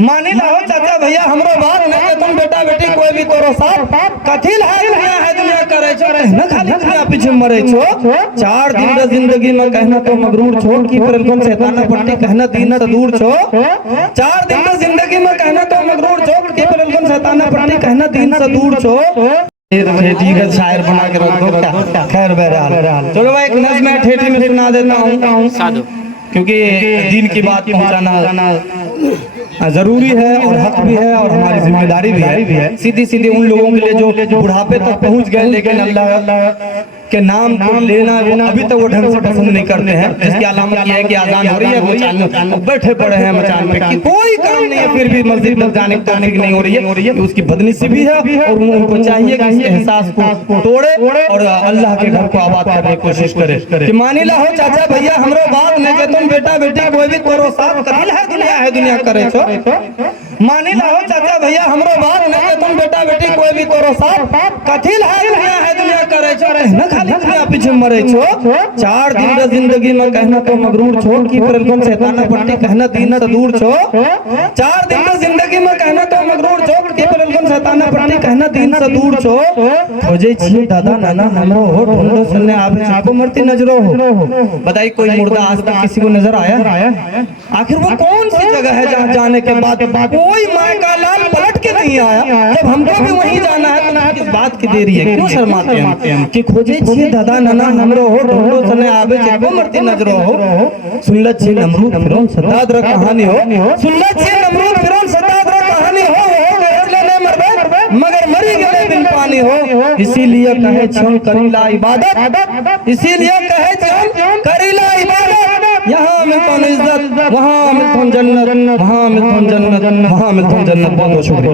मानी लाओ चाचा भैया हमरो बात नहीं के तुम बेटा बेटी कोई भी तोरो साथ कथिल है दुनिया करे छो न खाली दुनिया पीछे मरे छो। 4 दिन रे जिंदगी में कहना तो मगरूर छो की पर कौन शैतान पट्टी कहना दीन से दूर छो। 4 दिन रे जिंदगी में कहना तो मगरूर छो की पर कौन शैतान पट्टी कहना दीन से दूर छो। ठेठी का शायर बना के रख दो क्या। खैर बहरहाल चलो भाई एक नज़्म मैं ठेठी में सुना देता हूँ क्योंकि दीन की बात पहुंचाना जरूरी है और हक भी है और हमारी जिम्मेदारी भी है। सीधी सीधी उन लोगों के लिए जो बुढ़ापे तक पहुंच गए लेकिन अल्लाह के नाम को लेना अभी तक वो ढंग से पसंद नहीं करते हैं, जिसकी अलामत यह है कि आजान हो रही है मचान में बैठे पड़े हैं मचान पे कि कोई काम नहीं है फिर भी मस्जिद में जाने की नहीं हो रही है। उसकी बदनसीबी है और उनको चाहिए कि इस एहसास को तोड़े और अल्लाह के घर को आबाद करने की कोशिश करे कि मानी ला हो चाचा भैया हमरो बात नहीं के तुम बेटा बेटी कोई भी तोरो साथ कथिल है दुनिया करे छो। मानी ला हो चाचा भैया हमरो बात नहीं के तुम बेटा बेटी कोई भी तोरो साथ कथिल है दुनिया करे छो न खाली दुनिया पीछे मरे छो। 4 दिन रे जिंदगी में कहना तो मगरूर छो की पर कौन शैतान पट्टी कहना दीन से दूर छो। 4 दिन रे जिंदगी में कहना तो मगरूर छो की पर कौन शैतान पट्टी कहना दीन से दूर छो। खोजे छी दादा नाना हमरो हो ढूंढो सुनने आवे आपको मरती नजरों हो। बताइए कोई मुर्दा आज तक किसी को नजर आया? आखिर वो कौन सी जगह है जहाँ जाने के बाद कोई माय का लाल पलट के नहीं आया? जब हमको भी वहीं जाना है तो किस बात की देरी है? क्यों शर्माते हैं कि खोजे छी दादा नाना हमरो हो ढूंढो सुनने आवे आपको मरती नजरों हो। सुनलत छी नमरूद फिरौन सद्दाद रा कहानी हो। सुनलत छी नमरूद फिरौन सद्दाद रा कहानी हो मगर मरी गए बिन पानी हो। इसीलिए कहे छम करीला इबादत, इसीलिए कहे छम करीला इबादत। यहाँ मिलता इज्जत वहाँ मिलता जन्नत, वहाँ मिलता जन्नत, वहाँ मिलता जन्नत। बहुत शुक्रिया।